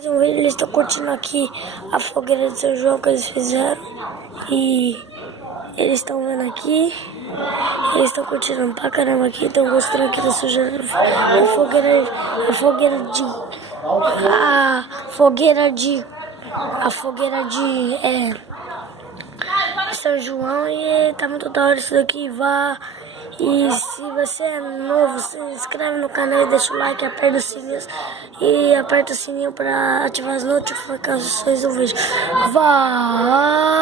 Mais um vídeo, eles estão curtindo aqui a fogueira de São João que eles fizeram. E eles estão vendo aqui. Eles estão curtindo pra caramba aqui. Estão gostando aqui da sujeira. A fogueira de São João. E tá muito da hora isso daqui. Vá. E se você é novo, se inscreve no canal e deixa o like, aperta o sininho e aperta o sininho para ativar as notificações do vídeo. Valeu!